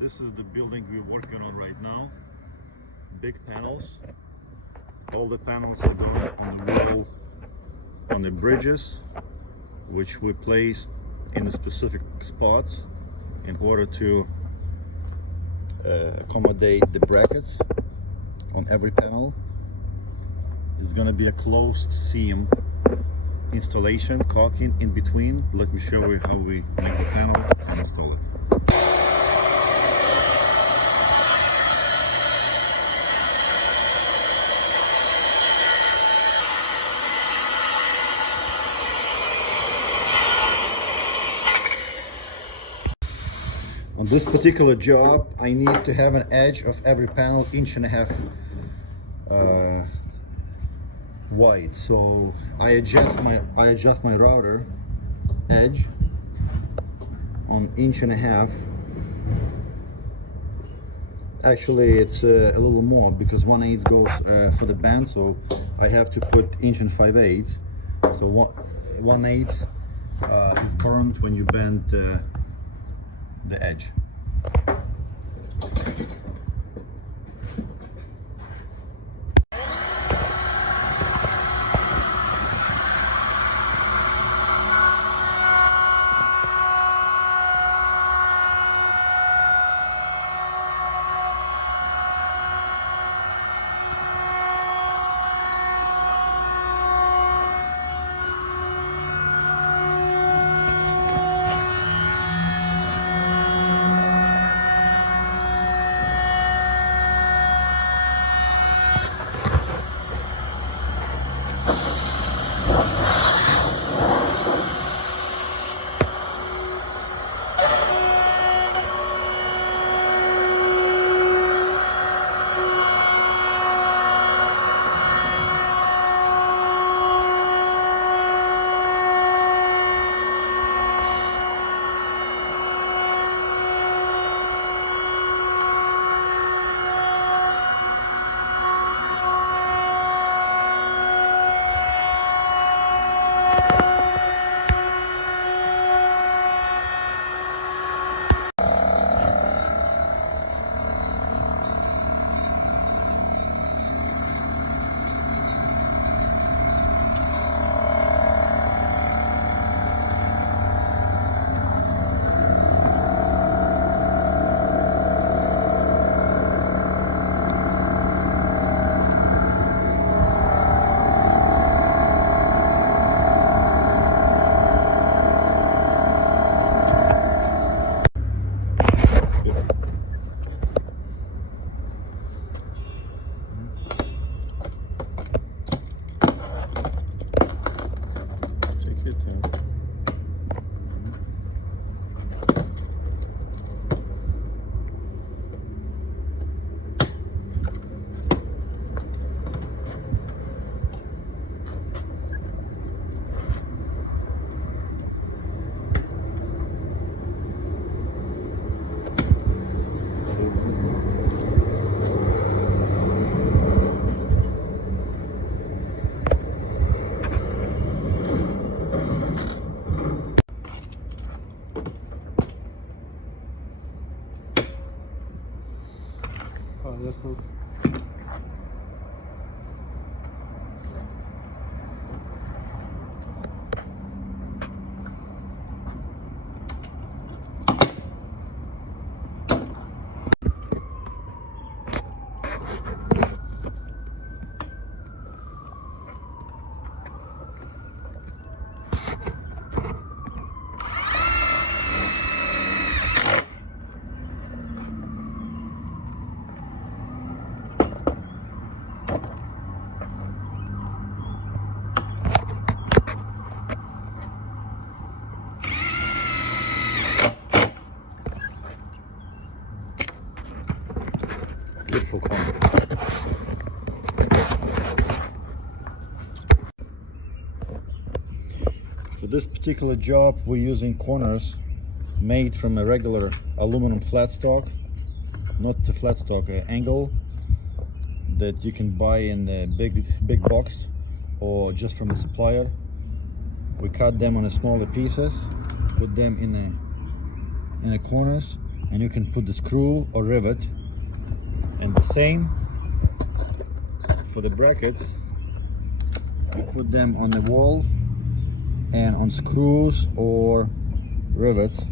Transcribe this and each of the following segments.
This is the building we're working on right now. Big panels. All the panels are done on the wall, on the bridges, which we place in the specific spots in order to accommodate the brackets on every panel. There's going to be a closed seam installation, caulking in between. Let me show you how we make the panel and install it. On this particular job, I need to have an edge of every panel 1.5 inches wide. So I adjust my router edge on 1.5 inches. Actually, it's a little more because 1/8 goes for the band, so I have to put 1 5/8 inches. So 1/8 is burned when you bend the edge. Beautiful corner. For this particular job, we're using corners made from a regular aluminum flat stock, not the flat stock, angle that you can buy in the big box or just from the supplier. We cut them on smaller pieces, put them in the corners, and you can put the screw or rivet. And the same for the brackets, you put them on the wall and on screws or rivets.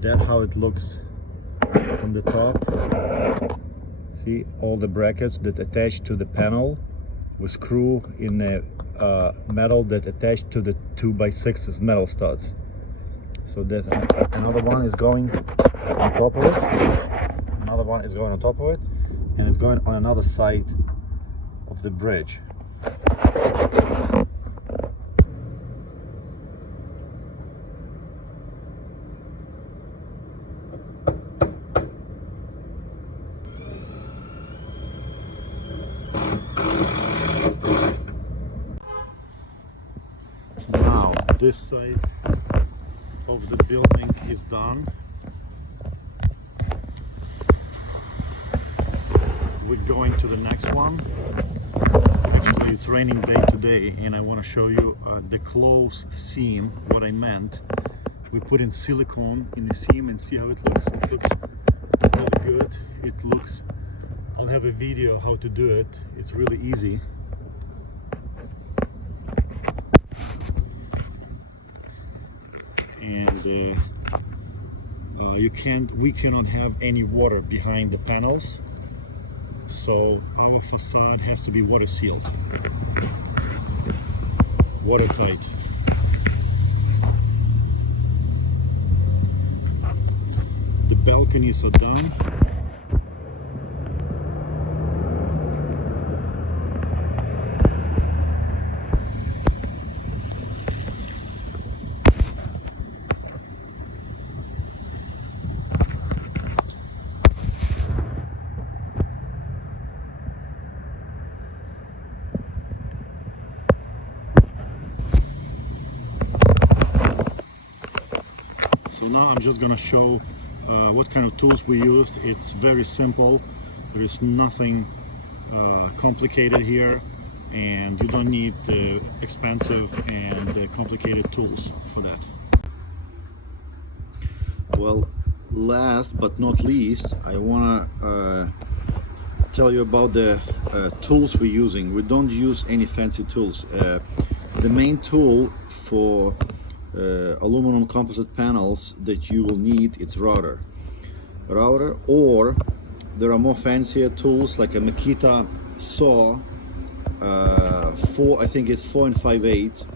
That's how it looks from the top. See all the brackets that attach to the panel with screw in the metal that attached to the 2x6 metal studs. So there's another one is going on top of it. Another one is going on top of it, and it's going on another side of the bridge. Now this side of the building is done. We're going to the next one. Actually, it's raining day today, and I want to show you the close seam. What I meant, we put in silicone in the seam and see how it looks. It looks really good. It looks, I'll have a video how to do it. It's really easy. And we cannot have any water behind the panels, so our facade has to be water sealed, watertight. The balconies are done. So now I'm just gonna show what kind of tools we used. It's very simple. There is nothing complicated here, and you don't need expensive and complicated tools for that. Well, last but not least, I wanna tell you about the tools we're using. We don't use any fancy tools. The main tool for aluminum composite panels that you will need, it's router, or there are more fancier tools like a Makita saw, I think it's 4 5/8.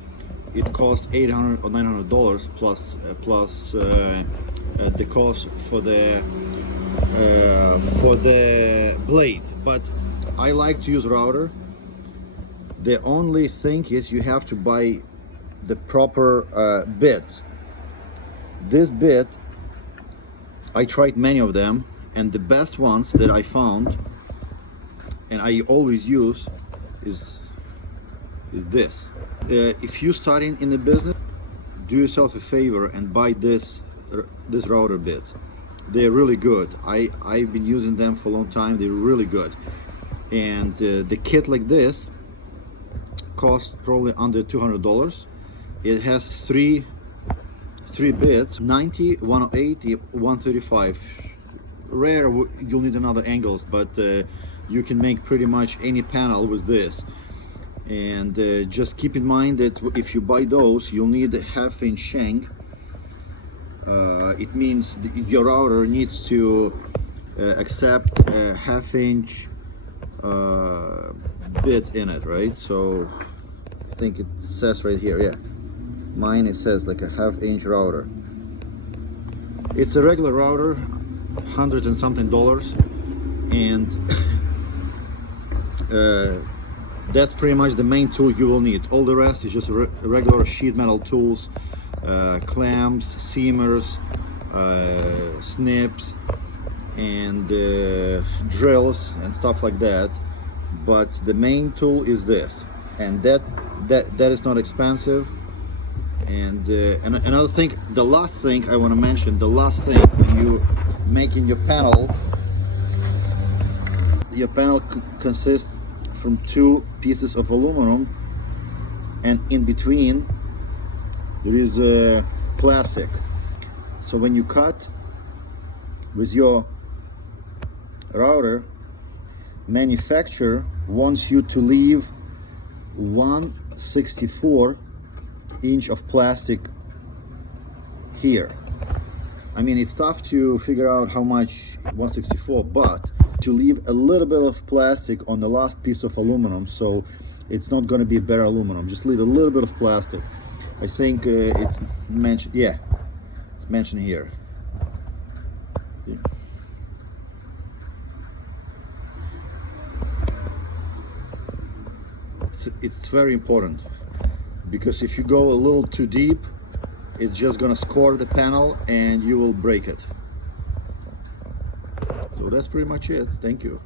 It costs $800 or $900 plus the cost for the blade. But I like to use router. The only thing is you have to buy the proper bits. This bit, I tried many of them, and the best ones that I found and I always use is this. If you're starting in the business, do yourself a favor and buy this router bits. They're really good. I've been using them for a long time. They're really good. And the kit like this costs probably under $200. It has three bits, 90, 180, 135. Rare, you'll need another angles, but you can make pretty much any panel with this. And just keep in mind that if you buy those, you'll need a 1/2-inch shank. It means your router needs to accept 1/2-inch bits in it, right? So I think it says right here, yeah. Mine, it says like a 1/2-inch router. It's a regular router, $100 and something, and that's pretty much the main tool you will need. All the rest is just regular sheet metal tools, clamps, seamers, snips, and drills and stuff like that. But the main tool is this, and that is not expensive. And another thing, the last thing I want to mention, the last thing when you making your panel consists from two pieces of aluminum, and in between there is plastic. So when you cut with your router, manufacturer wants you to leave 1/64 inch of plastic here. I mean, it's tough to figure out how much 1/64, but to leave a little bit of plastic on the last piece of aluminum, so it's not going to be bare aluminum. Just leave a little bit of plastic. I think it's mentioned, yeah, it's mentioned here. Yeah. It's very important, because if you go a little too deep, it's just gonna score the panel and you will break it. So that's pretty much it. Thank you.